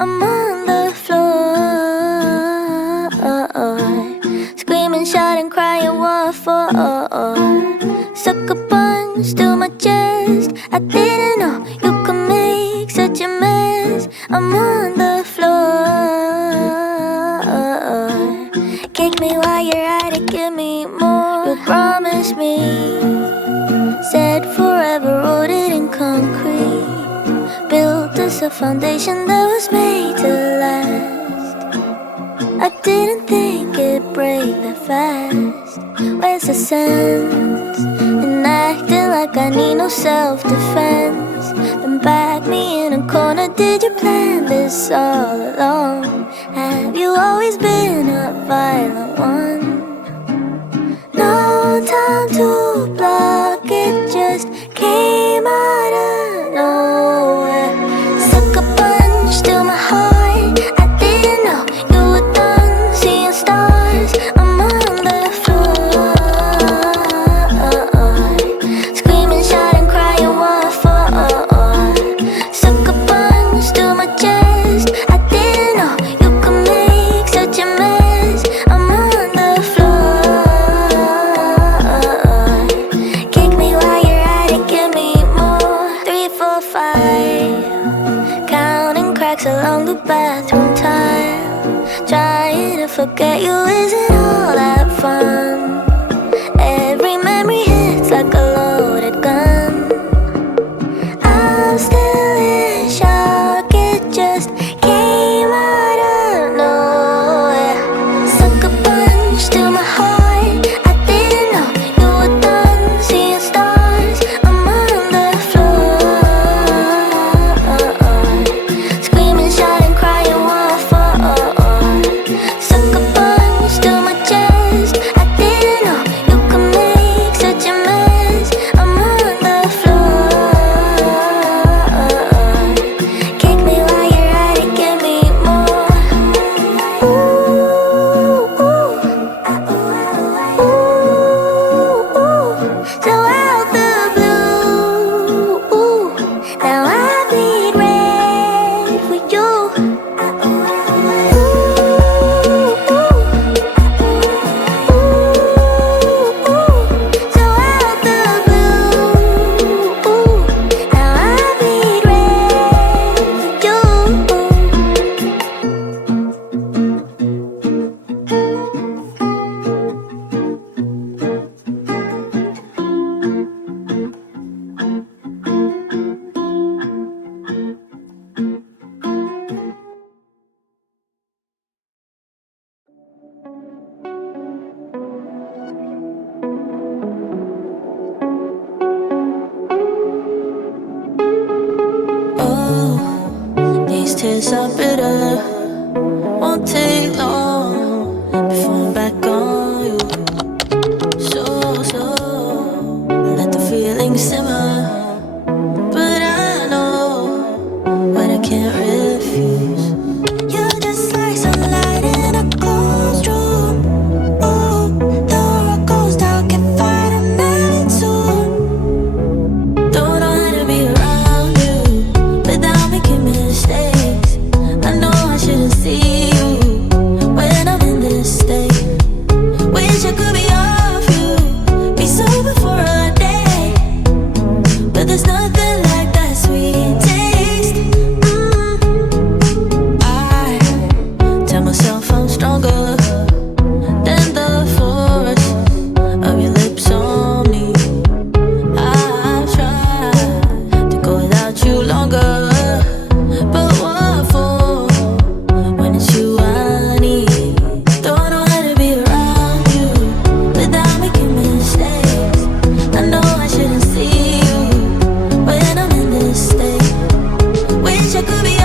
I'm on the floor, screaming, shouting, crying, what for? Sucker punch to my chest. I didn't know you could make such a mess. I'm on the floor. Kick me while you're at it, give me more. You promised me, said forever, wrote it in concrete. Built us a foundation that was made to last. I didn't think it'd break that fast. Where's the sense in acting like I need no self-defense? Then back me in a corner, did you plan this all along? Have you always been a violent one? No time to block, it just came out of nowhere. Sucker punch to my heart. I didn't know you were done seeing stars. I'm on the floor, screaming, shouting, crying, what for? Sucker punch to my chest. I didn't know you could make such a mess. I'm on the floor. Kick me while you're at it, give me more. 3, 4, 5, counting cracks along the bathroom tile. Trying to forget you isn't all that fun. Every memory hits like a loaded gun. I'm still in shock, it just came out of nowhere. Sucker punch to my heart. I didn't know you were done seeing stars. I'm on the floor, screaming, shouting, crying, what for? Sucker punch to my chest. I didn't know you could make such a mess. I'm on the floor. Kick me while you're at it, give me more. Ooh, ooh, so out the blue, now I bleed red for you. So out the blue, now I bleed red for you. Oh, these tears are bitter. Won't take long before I'm back on you. So let the feelings simmer. But I know what I can't refuse. You're just like sunlight in a closed room. Oh, the world goes dark if I don't have it soon. Don't know how to be around you without making mistakes. I know I shouldn't see you when I'm in this state. Wish I could be off you, be sober for a day. But there's nothing like that sweet taste. I tell myself I'm stronger than the force of your lips on me. I've tried to go without you longer, but what for when it's you I need? Don't know how to be around you without making mistakes. I know I shouldn't see you when I'm in this state. Wish I could be